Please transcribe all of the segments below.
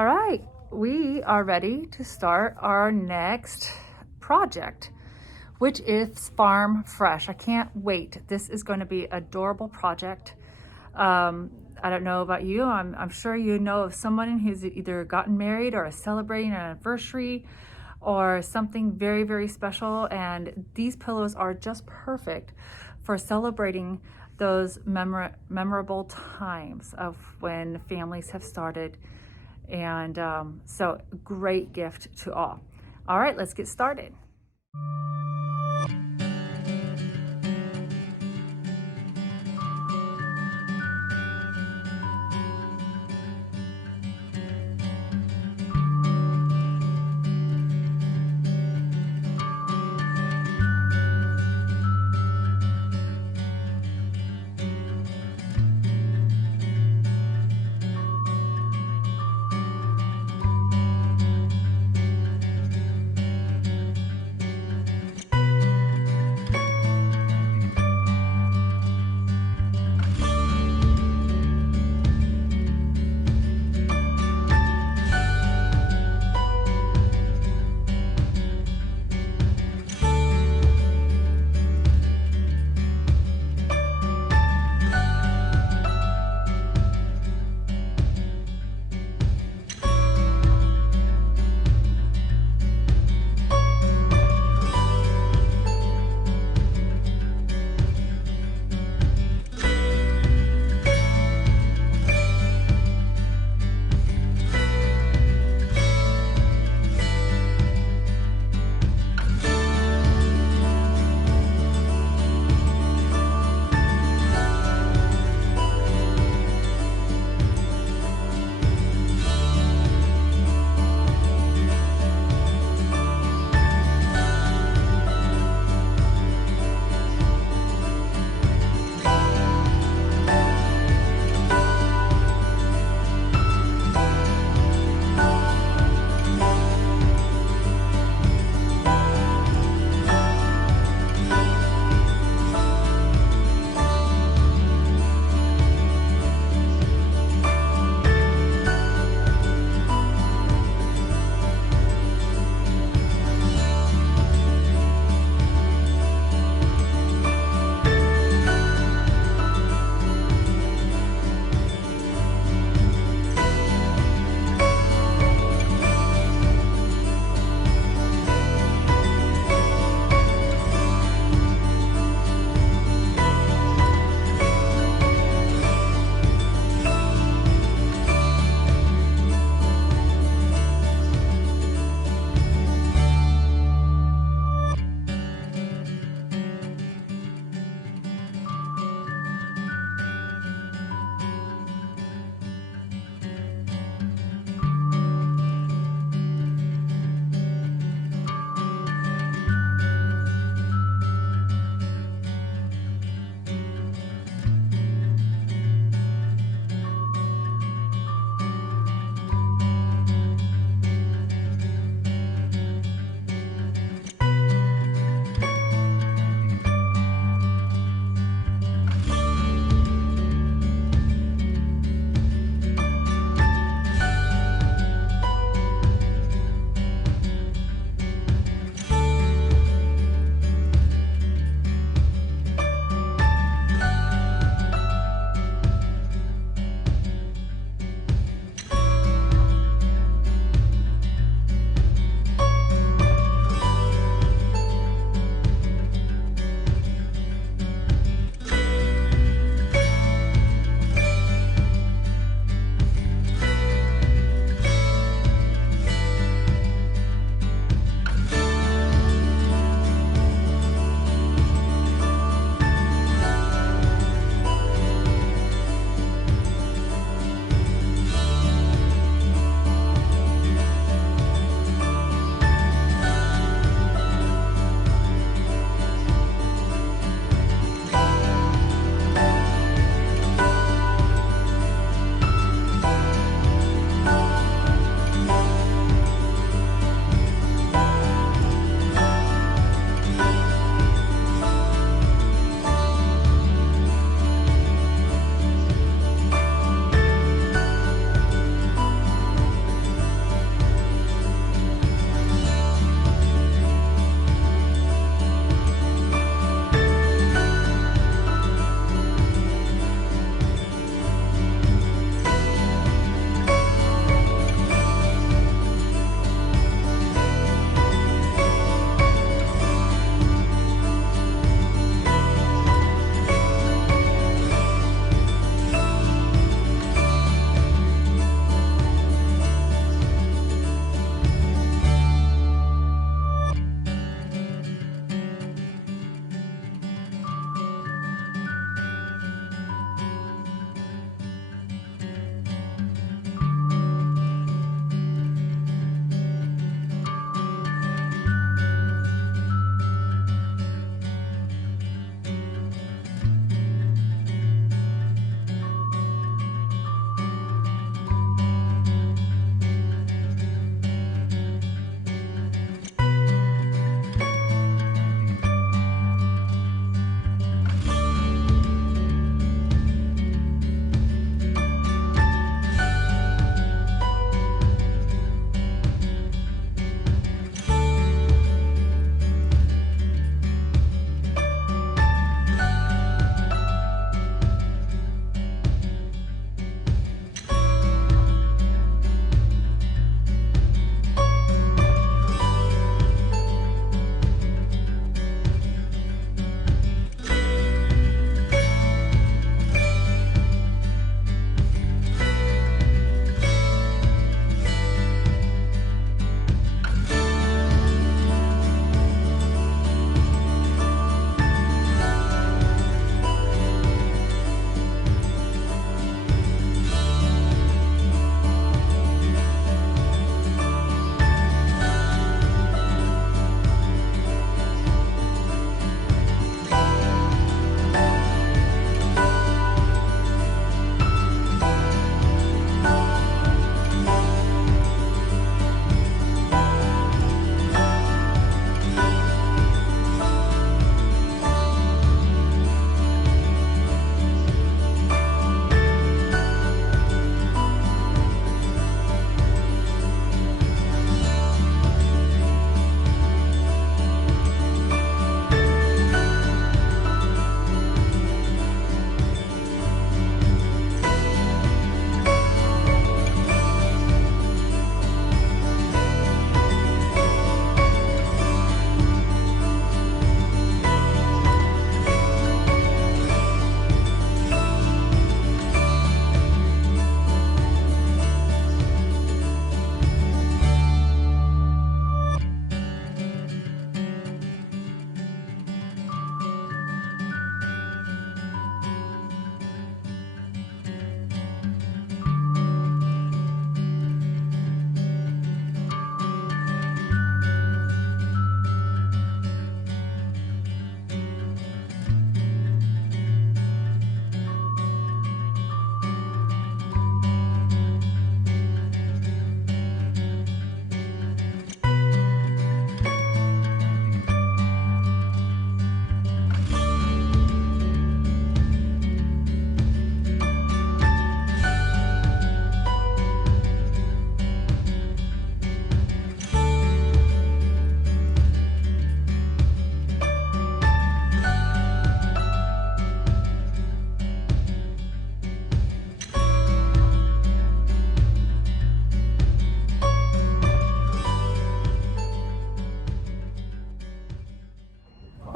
All right, we are ready to start our next project, which is Farm Fresh. I can't wait. This is going to be an adorable project. I don't know about you. I'm sure you know of someone who's either gotten married or is celebrating an anniversary or something very, very special. And these pillows are just perfect for celebrating those memorable times of when families have started. And so great gift to all. All right, let's get started.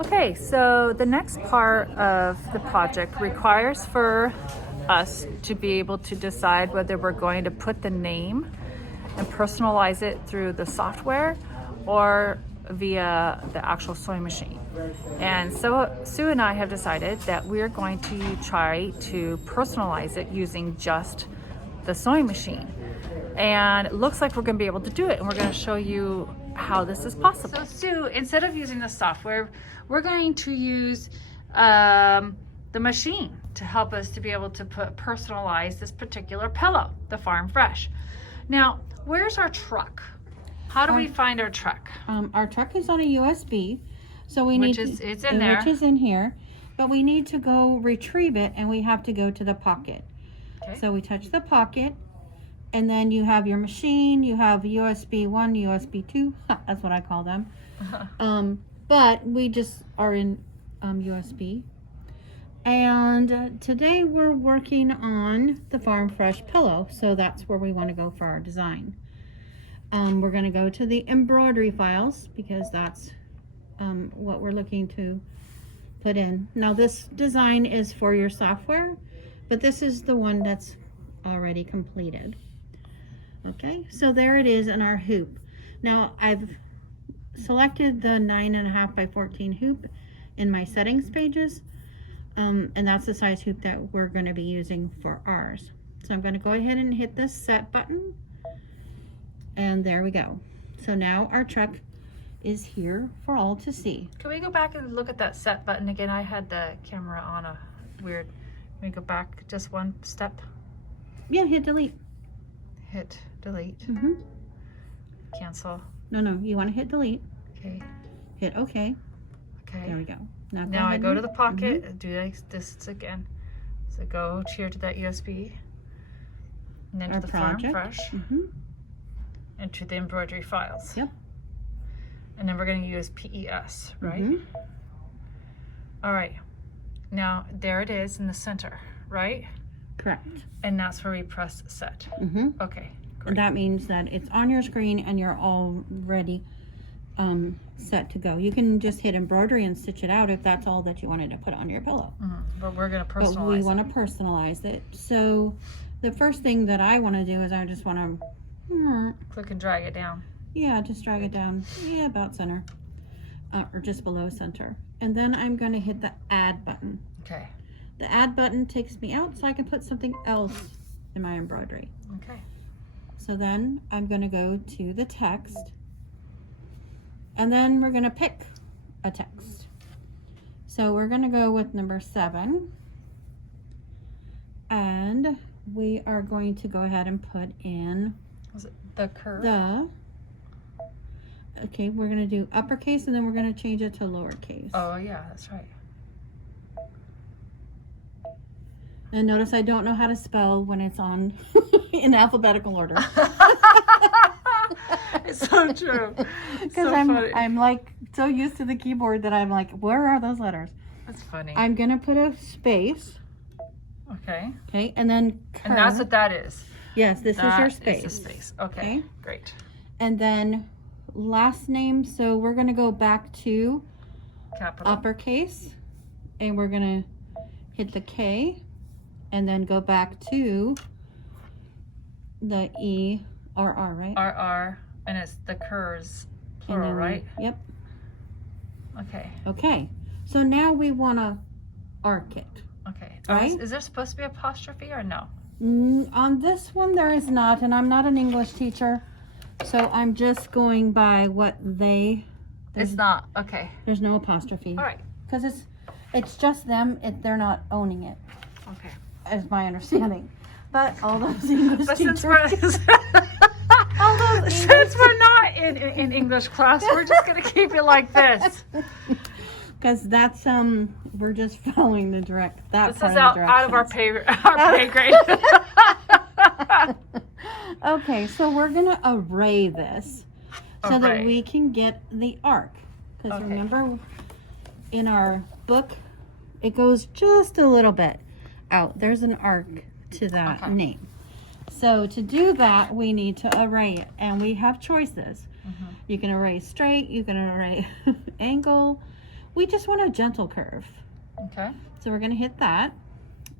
Okay, so the next part of the project requires for us to be able to decide whether we're going to put the name and personalize it through the software or via the actual sewing machine. And so Sue and I have decided that we're going to try to personalize it using just the sewing machine. And it looks like we're going to be able to do it, and we're going to show you how this is possible. So Sue, instead of using the software, we're going to use the machine to help us to be able to personalize this particular pillow, the Farm Fresh. Now, where's our truck? How do we find our truck? Our truck is on a USB, so we Which is in here, but we need to go retrieve it, and we have to go to the pocket. Okay. So we touch the pocket, and then you have your machine. You have USB 1, USB 2. That's what I call them. But we just are in USB. And today we're working on the Farm Fresh pillow, so that's where we want to go for our design. We're going to go to the embroidery files because that's what we're looking to put in. Now this design is for your software, but this is the one that's already completed. Okay, so there it is in our hoop. Now I've selected the 9.5 by 14 hoop in my settings pages, and that's the size hoop that we're going to be using for ours. So I'm going to go ahead and hit the set button, and there we go. So now our truck is here for all to see. Can we go back and look at that set button again? I had the camera on a weird. Can we go back just one step? Yeah, hit delete. Hit delete. Cancel. No, you want to hit delete. Okay. Hit OK. Okay. There we go. Now I go to the pocket and do this again. So go here to that USB, and then to the Farm Fresh, and to the embroidery files. Yep. And then we're going to use PES, right? All right. Now there it is in the center, right? Correct. And that's where we press set. Okay. Great. And that means that it's on your screen and you're already set to go. You can just hit embroidery and stitch it out if that's all that you wanted to put on your pillow. But we're going to personalize it. But we want to personalize it. So the first thing that I want to do is I just want to click and drag it down. Yeah, just drag it down. Yeah, about center. Or just below center. And then I'm going to hit the add button. Okay. The add button takes me out so I can put something else in my embroidery. Okay. So then I'm going to go to the text, and then we're going to pick a text. So we're going to go with number 7, and we are going to go ahead and put in Was it the curve? Okay, we're going to do uppercase, and then we're going to change it to lowercase. Oh yeah, that's right. And notice I don't know how to spell when it's on in alphabetical order. It's so true. Because I'm like so used to the keyboard that I'm like, where are those letters? That's funny. I'm gonna put a space. Okay. Okay, and then and that's what that is. Yes, this is your space. Is the space. Okay. Great. And then last name. So we're gonna go back to capital uppercase, and we're gonna hit the K. And then go back to the E or R, right? R, and it's the curves, plural, right? Yep. Okay. Okay. So now we want to arc it. Okay. Right? Is there supposed to be apostrophe or no? On this one, there is not, and I'm not an English teacher, so I'm just going by what they. It's not. Okay. There's no apostrophe. All right. Because it's just them. They're not owning it. Okay. Is my understanding, but all those English teachers. Since we're not in English class, we're just gonna keep it like this. Because that's we're just following the direct. This is out of our pay grade. Okay, so we're gonna array this so that we can get the arc. Because remember, in our book, it goes just a little bit out. There's an arc to that name. So to do that, we need to array it, and we have choices. You can array straight, you can array angle, We just want a gentle curve. Okay. So we're going to hit that.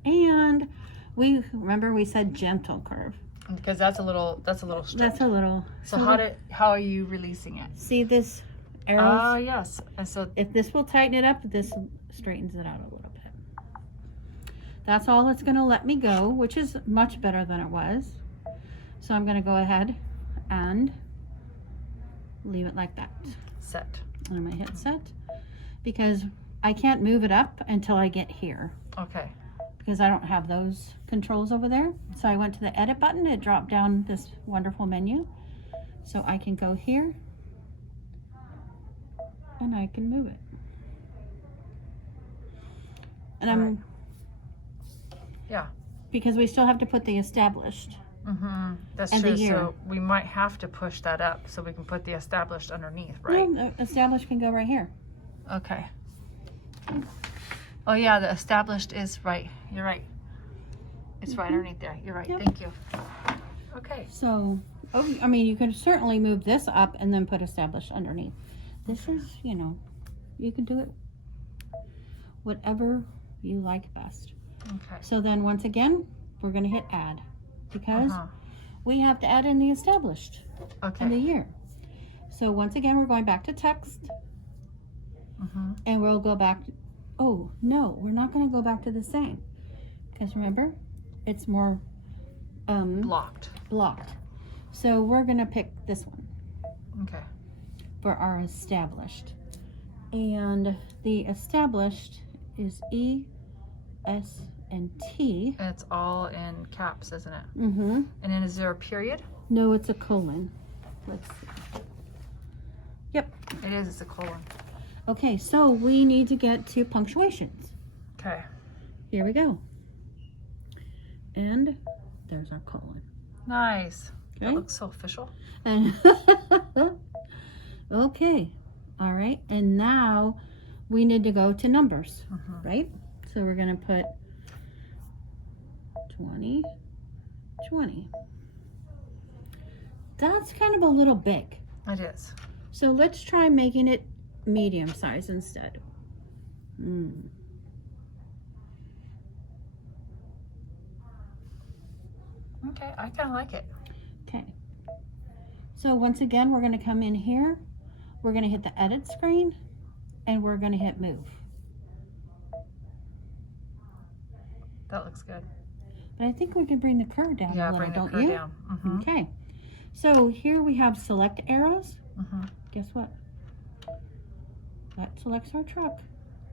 And remember we said gentle curve. Because that's a little straight. That's a little. So how are you releasing it? See this arrows? Oh, yes. And so If this will tighten it up, this straightens it out a little bit. That's all it's going to let me go, which is much better than it was. So I'm going to go ahead and leave it like that. set. And I'm going to hit set because I can't move it up until I get here. Okay. Because I don't have those controls over there. So I went to the edit button. It dropped down this wonderful menu. So I can go here and I can move it. And I'm, yeah, because we still have to put the established. That's and true. the year. So we might have to push that up so we can put the established underneath, right? Well, the established can go right here. Okay. Oh yeah, the established is right. You're right. It's right underneath there. You're right. Yep. Thank you. Okay. So, I mean, you can certainly move this up and then put established underneath. This is, you know, you can do it whatever you like best. Okay. So then once again, we're going to hit add because we have to add in the established and the Okay. year. So once again, we're going back to text and we'll go back. Oh, no, we're not going to go back to the same because remember, it's more Blocked. blocked. So we're going to pick this one Okay. for our established. And the established is E, S, and T. And it's all in caps, isn't it? Mm-hmm. And then is there a period? No, it's a colon. Let's see. Yep. It is. It's a colon. Okay, so we need to get to punctuations. Okay. Here we go. And there's our colon. Nice. Okay. That looks so official. And okay. All right. And now we need to go to numbers, right? So we're going to put 20, 20. That's kind of a little big. It is. So let's try making it medium size instead. Okay. I kind of like it. Okay. So once again, we're going to come in here. We're going to hit the edit screen and we're going to hit move. That looks good. But I think we can bring the curve down Yeah, a little, bring the don't curve you? down. Okay. So here we have select arrows. Guess what? That selects our truck.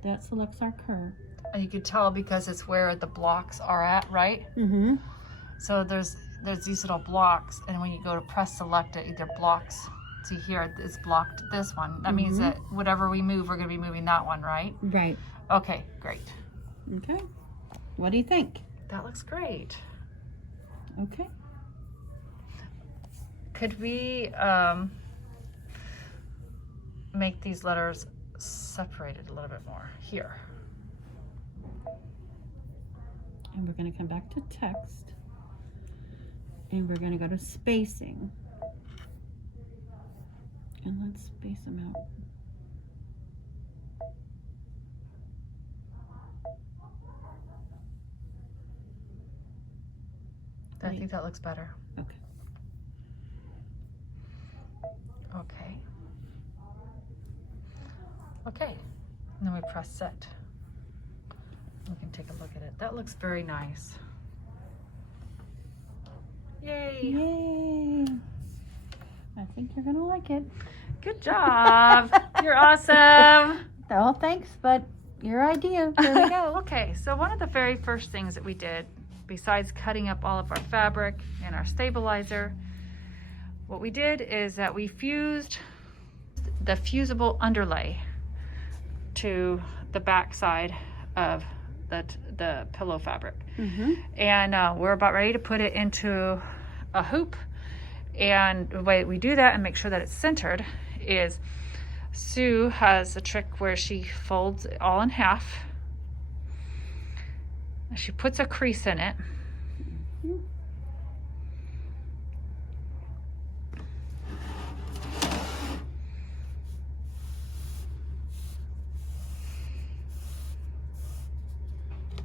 That selects our curve. And you could tell because it's where the blocks are at, right? So there's these little blocks, and when you go to press select, it either blocks. See here, it's blocked this one. That means that whatever we move, we're going to be moving that one, right? Right. Okay, great. Okay. What do you think? That looks great. Okay. Could we make these letters separated a little bit more here? And we're going to come back to text. And we're going to go to spacing. And let's space them out. I think that looks better. Okay. Okay. Okay. And then we press set. We can take a look at it. That looks very nice. Yay. Yay! I think you're going to like it. Good job. You're awesome. Oh, thanks, but your idea. There we go. Okay, so one of the very first things that we did, besides cutting up all of our fabric and our stabilizer, what we did is that we fused the fusible underlay to the back side of the pillow fabric. And we're about ready to put it into a hoop. And the way we do that and make sure that it's centered is Sue has a trick where she folds it all in half. She puts a crease in it.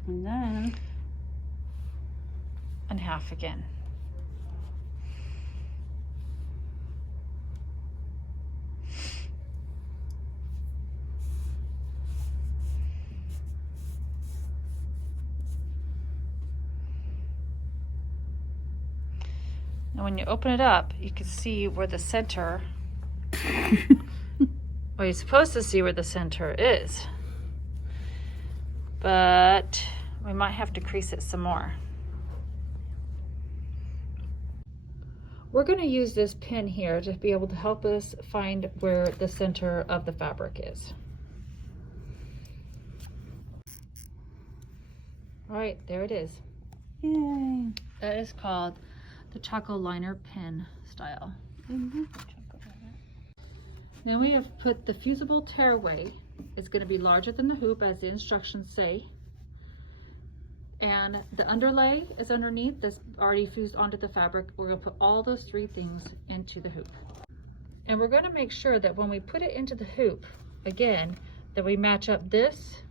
And then and half again. And when you open it up, you can see where the center, well, you're supposed to see where the center is, but we might have to crease it some more. We're going to use this pin here to be able to help us find where the center of the fabric is. All right, there it is. yay. That is called the Choco Liner pin style. Now we have put the fusible tearaway. It's going to be larger than the hoop as the instructions say. And the underlay is underneath, that's already fused onto the fabric. We're going to put all those three things into the hoop. And we're going to make sure that when we put it into the hoop, again, that we match up this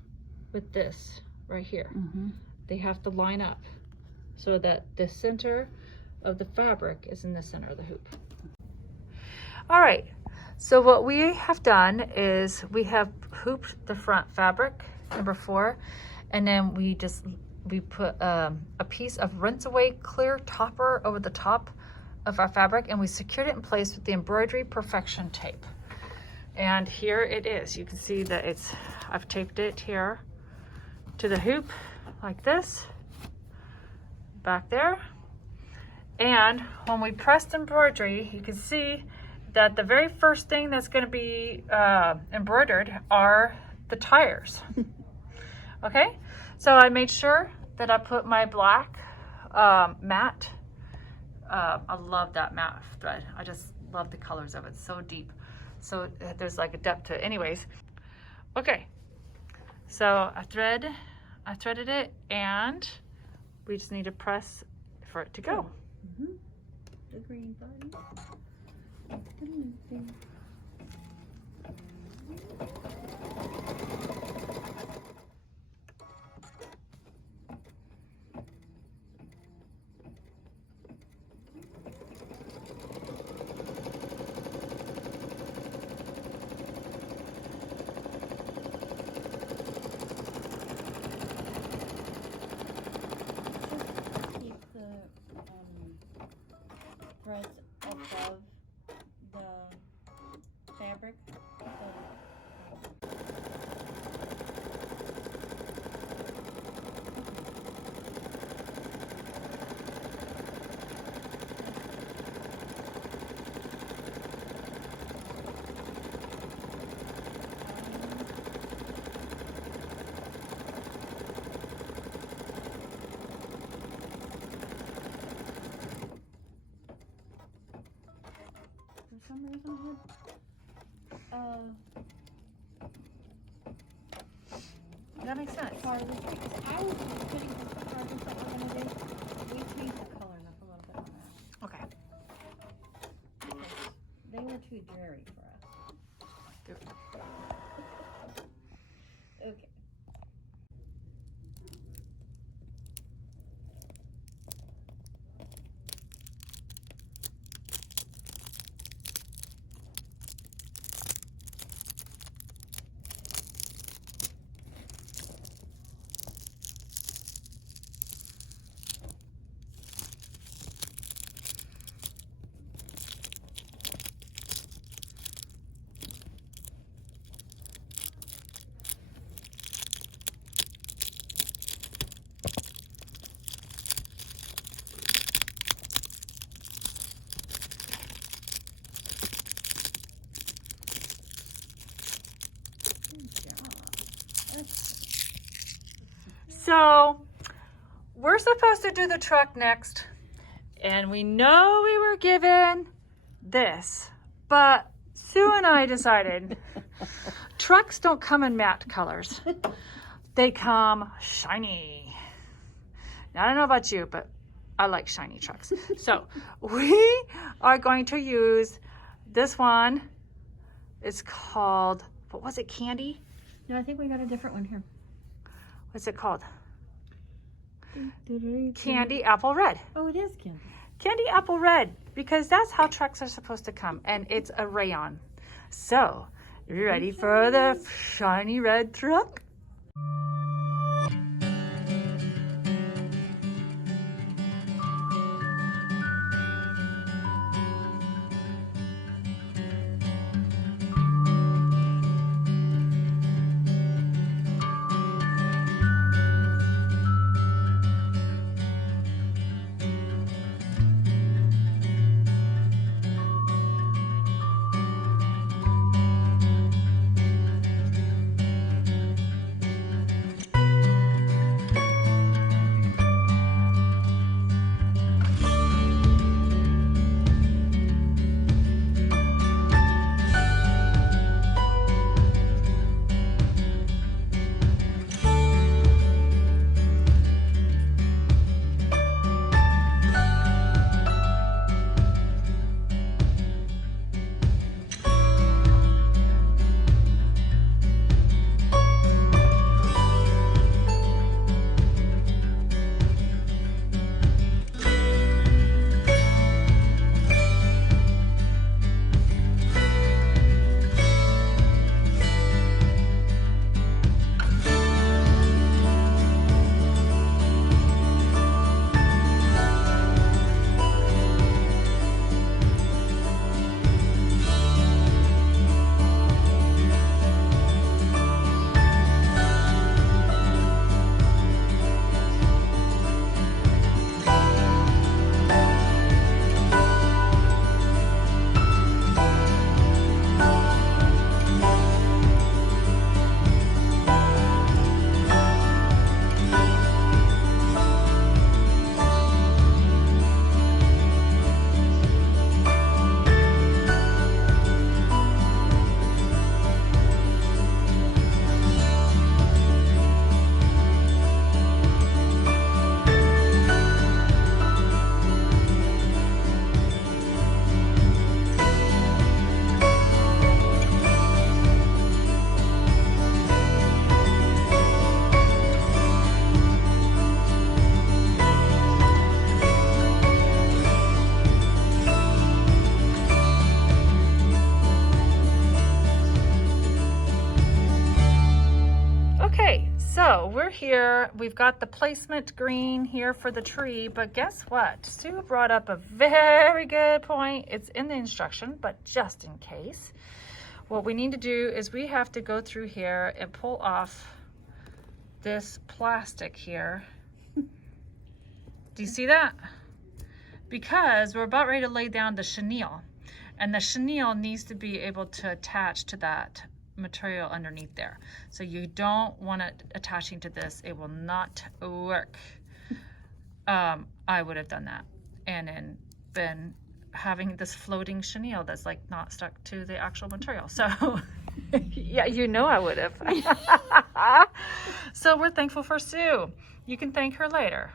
with this right here. They have to line up so that the center of the fabric is in the center of the hoop. All right, so what we have done is we have hooped the front fabric, number 4, and then we put a piece of rinse away clear topper over the top of our fabric, and we secured it in place with the embroidery perfection tape. And here it is. You can see that I've taped it here to the hoop like this, back there. And when we pressed embroidery, you can see that the very first thing that's going to be embroidered are the tires. Okay, so I made sure that I put my black matte. I love that matte thread. I just love the colors of it, so deep. So there's like a depth to it. Anyways, okay, so I threaded it, and we just need to press for it to go. The green button. Keep the threads above the fabric. For some reason That makes sense. I was putting the cards that we're gonna do. We changed the colors up a little bit on that. Okay. Because they were too dreary for us. Okay. So we're supposed to do the truck next, and we know we were given this, but Sue and I decided trucks don't come in matte colors. They come shiny. Now, I don't know about you, but I like shiny trucks. So we are going to use this one. It's called, what was it, Candy? No, I think we got a different one here. What's it called? candy apple red. Oh, it is candy. Candy apple red, because that's how trucks are supposed to come, and it's a rayon. So, you ready for the shiny red truck? Okay, so we're here. We've got the placement green here for the tree, but guess what? Sue brought up a very good point. It's in the instruction, but just in case. What we need to do is we have to go through here and pull off this plastic here. Do you see that? Because we're about ready to lay down the chenille, and the chenille needs to be able to attach to that material underneath there. So you don't want it attaching to this. It will not work. I would have done that and then been having this floating chenille that's like not stuck to the actual material. So yeah, you know I would have. So we're thankful for Sue. You can thank her later.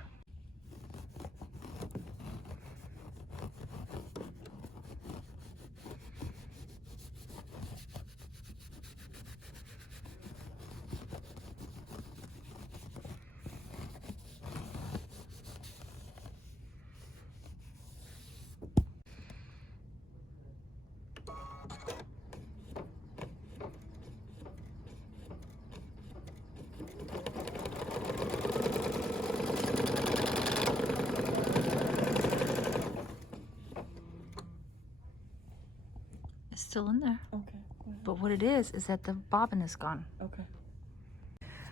It's still in there. Okay. But what it is that the bobbin is gone. Okay.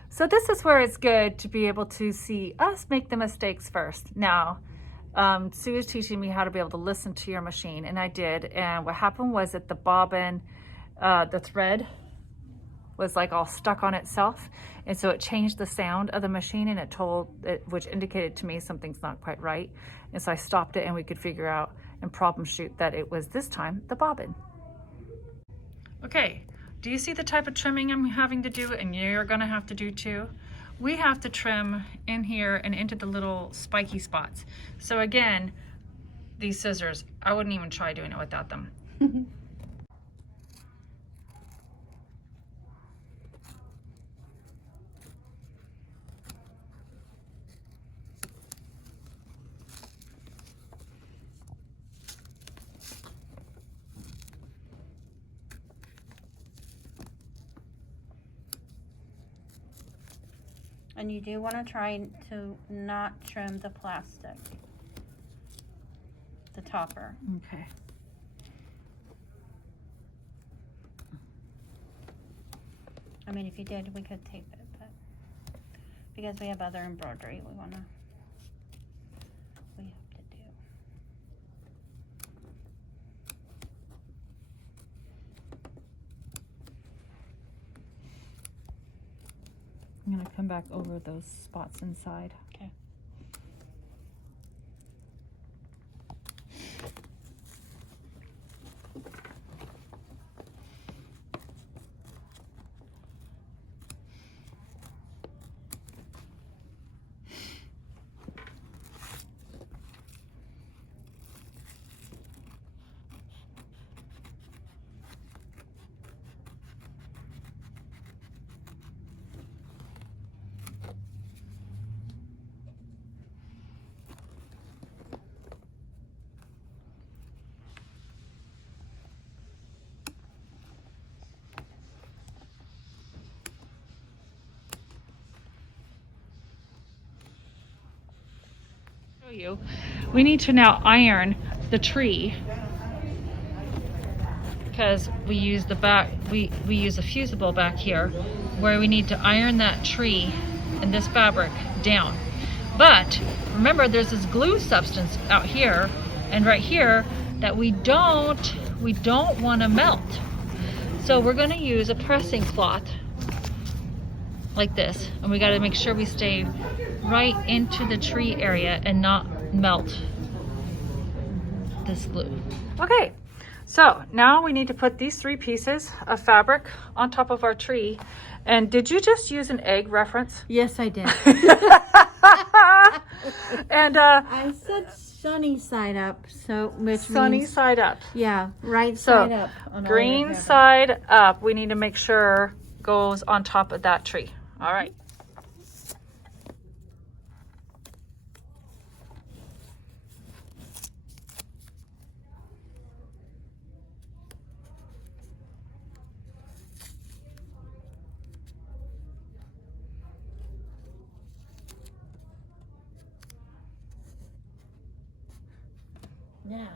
So this is where it's good to be able to see us make the mistakes first. Now, Sue is teaching me how to be able to listen to your machine, and I did. And what happened was that the bobbin, the thread was like all stuck on itself. And so it changed the sound of the machine, and it told it, which indicated to me something's not quite right. And so I stopped it, and we could figure out and problem shoot that it was this time the bobbin. Okay, do you see the type of trimming I'm having to do, and you're gonna have to do too? We have to trim in here and into the little spiky spots. So again, these scissors, I wouldn't even try doing it without them. And you do want to try to not trim the plastic, the topper. Okay. I mean, if you did, we could tape it, but because we have other embroidery we have to do. I'm gonna come back over those spots inside. Okay. You. We need to now iron the tree because we use the back, we use a fusible back here where we need to iron that tree and this fabric down. But remember, there's this glue substance out here and right here that we don't want to melt. So we're going to use a pressing cloth like this, and we got to make sure we stay right into the tree area and not melt this glue. Okay, so now we need to put these 3 pieces of fabric on top of our tree. And did you just use an egg reference? Yes, I did. And I said sunny side up, so which sunny means, side up. yeah, right So side up. On all green your fabric. side up, we need to make sure goes on top of that tree. All right. Now.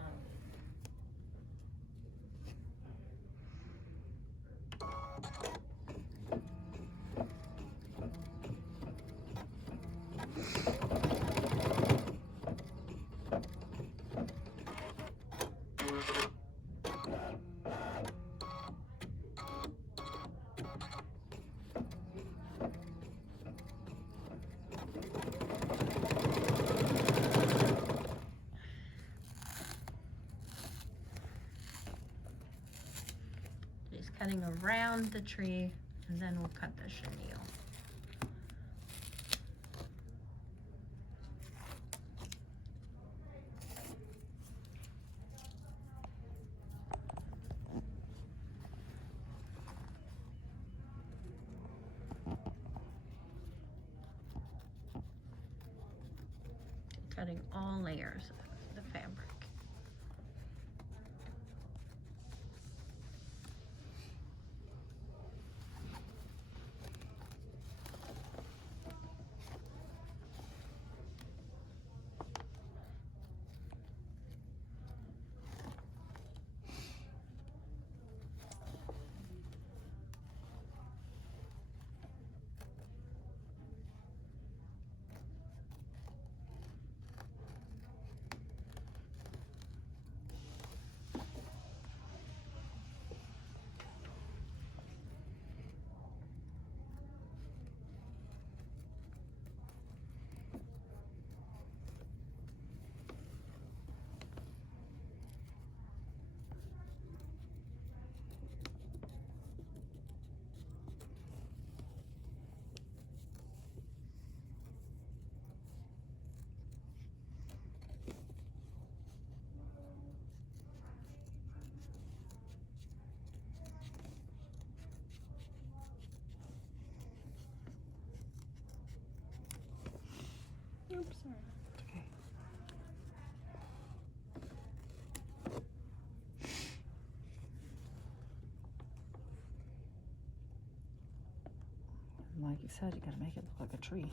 Just cutting around the tree, and then we'll cut the chenille. Cutting all layers of the fabric. Like you said, you gotta make it look like a tree.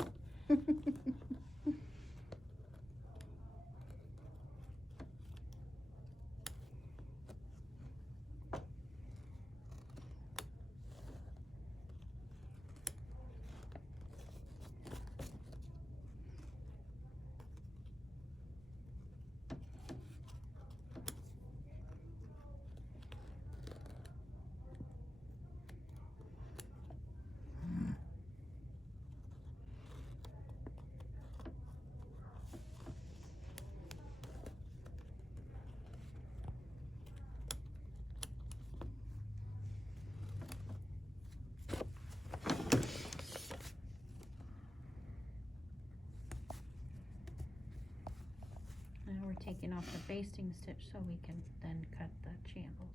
Now we're taking off the basting stitch so we can then cut the channels.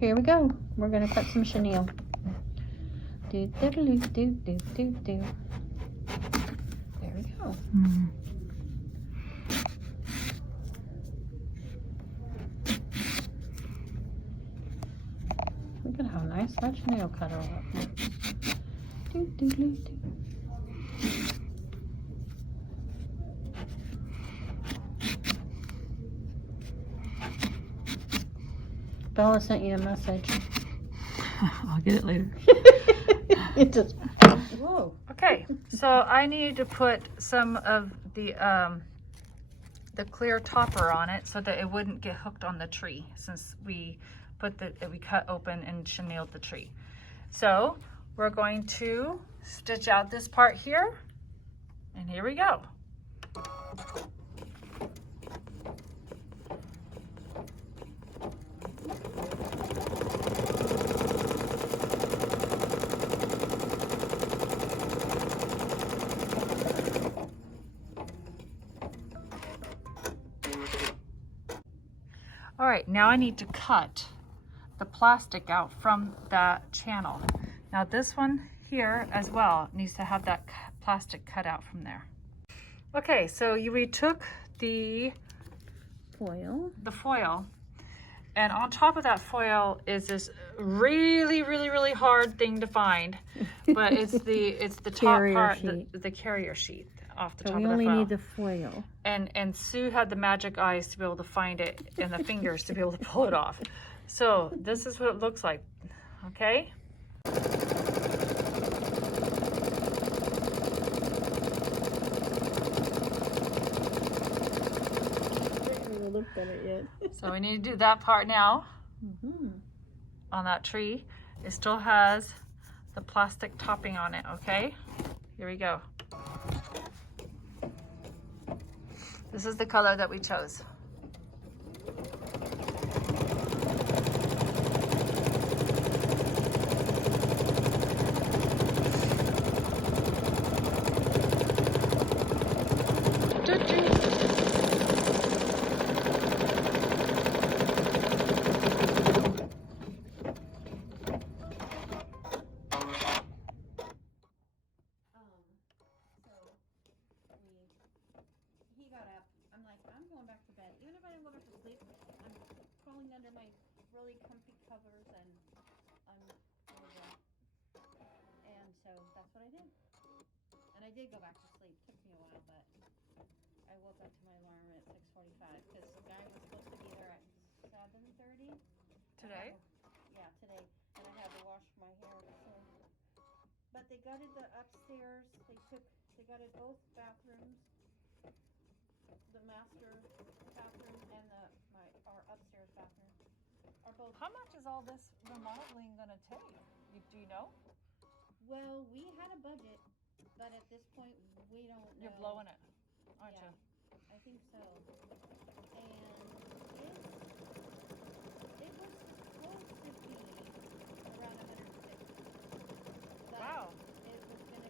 Here we go. We're gonna cut some chenille. Do do do do do do do. There we go. Look at how nice that chenille cut all up. Do do do do. Bella sent you a message. I'll get it later. It just. Whoa. Okay, so I need to put some of the clear topper on it so that it wouldn't get hooked on the tree, since we we cut open and chenilled the tree. So we're going to stitch out this part here, and here we go. All right, now I need to cut the plastic out from that channel. Now this one here as well needs to have that plastic cut out from there. Okay, so we took the foil, and on top of that foil is this really hard thing to find, but it's the top part, the carrier sheet off the top of the foil. We only need the foil. And Sue had the magic eyes to be able to find it and the fingers to be able to pull it off. So this is what it looks like, okay? Looked at it yet. So we need to do that part now. On that tree. It still has the plastic topping on it, okay? Here we go. This is the color that we chose. He got up. I'm like, I'm going back to bed. Even if I didn't go back to sleep, I'm crawling under my really comfy covers, and I'm over there. And so that's what I did. And I did go back to sleep. Took me a while, but I woke up to my alarm at 6:45 because the guy was supposed to be there at 7:30. Today? Yeah, today. And I had to wash my hair. So. But they gutted the upstairs. They gutted both bathrooms. The master bathroom and our upstairs bathroom are both. How much is all this remodeling gonna take? Do you know? a budget, but at this point, we don't know. You're blowing it, aren't Yeah. you? I think so. And it was supposed to be around 150. But Wow. it's gonna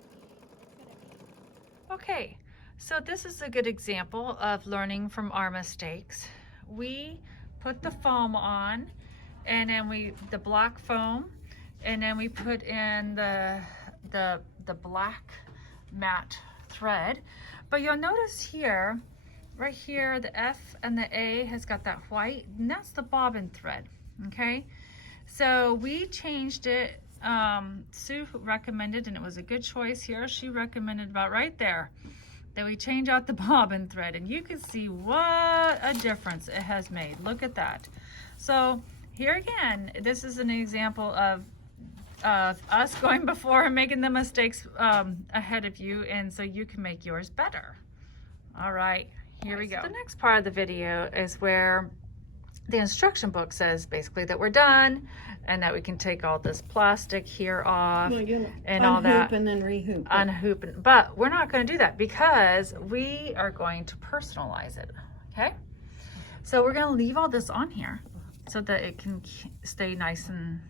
be. Okay, so this is a good example of learning from our mistakes. We put the foam on, and then the black foam, and then we put in the black matte thread. But you'll notice here, right here, the F and the A has got that white, and that's the bobbin thread, okay? So we changed it. Sue recommended, and it was a good choice here, she recommended about right there that we change out the bobbin thread, and you can see what a difference it has made. Look at that. So here again, this is an example of us going before and making the mistakes ahead of you, and so you can make yours better. All right, here we go. So the next part of the video is where the instruction book says basically that we're done and that we can take all this plastic here off and all that. Unhoop and then rehoop. Unhoop, but we're not going to do that because we are going to personalize it, okay? So we're going to leave all this on here so that it can stay nice and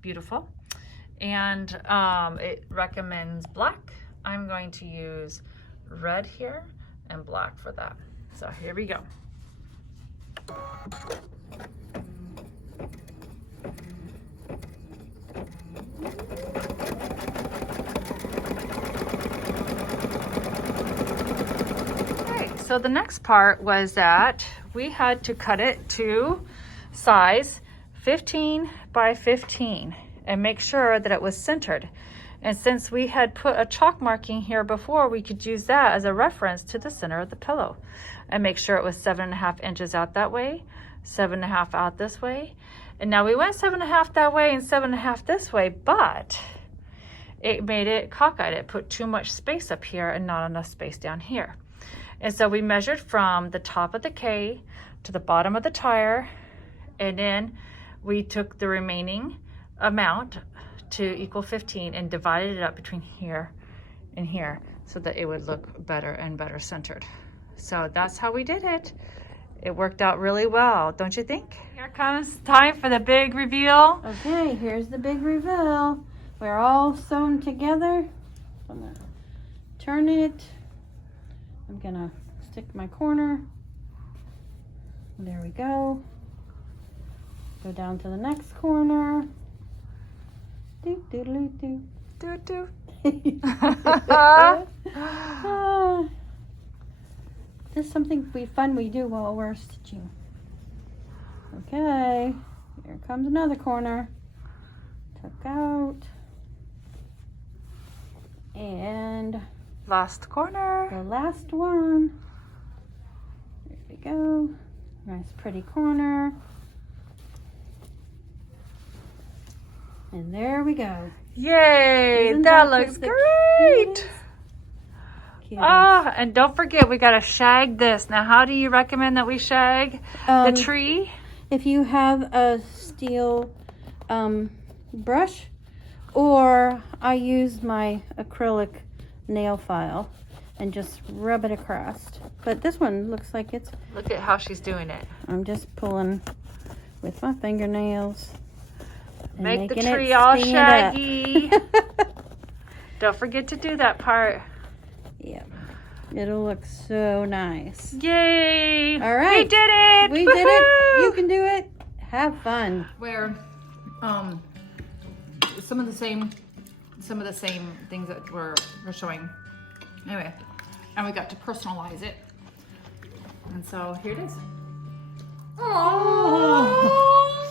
beautiful. And it recommends black. I'm going to use red here and black for that. So here we go. Okay, so the next part was that we had to cut it to size 15 by 15 and make sure that it was centered. And since we had put a chalk marking here before, we could use that as a reference to the center of the pillow and make sure it was 7.5 inches out that way, 7.5 out this way. And now we went 7.5 that way and 7.5 this way, but it made it cockeyed. It put too much space up here and not enough space down here. And so we measured from the top of the K to the bottom of the tire, and then we took the remaining amount to equal 15 and divided it up between here and here so that it would look better and better centered. So that's how we did it. It worked out really well, don't you think? Here comes time for the big reveal. Okay, here's the big reveal. We're all sewn together. I'm gonna turn it. I'm gonna stick my corner. There we go. Go down to the next corner. Do do do do. Do it, do. This is something fun we do while we're stitching. Okay, here comes another corner. Tuck out. And Last corner. the last one. There we go. Nice pretty corner. And there we go. Yay, Isn't that that looks just the great. Cutest? Ah, and don't forget, we gotta shag this. Now, how do you recommend that we shag the tree? If you have a steel brush, or I use my acrylic nail file and just rub it across. But this one looks like it's, Look at how she's doing it. I'm just pulling with my fingernails. and Make the making it tree all stand shaggy. up. Don't forget to do that part. Yeah, it'll look so nice. Yay! All right. We did it! We did it. Woohoo! You can do it. Have fun. Where some of the same things that we're showing. Anyway, and we got to personalize it. And so here it is. Oh!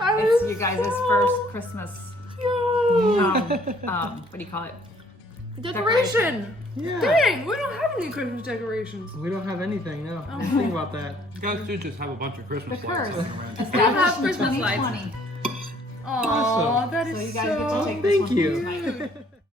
It's you guys' first Christmas what do you call it? Decoration! Yeah. Dang, we don't have any Christmas decorations. We don't have anything, no. Didn't think about that. You guys do just have a bunch of Christmas lights sitting around. We don't have Christmas lights. Aw, Awesome. that is So you guys get to take this Thank one you. tonight.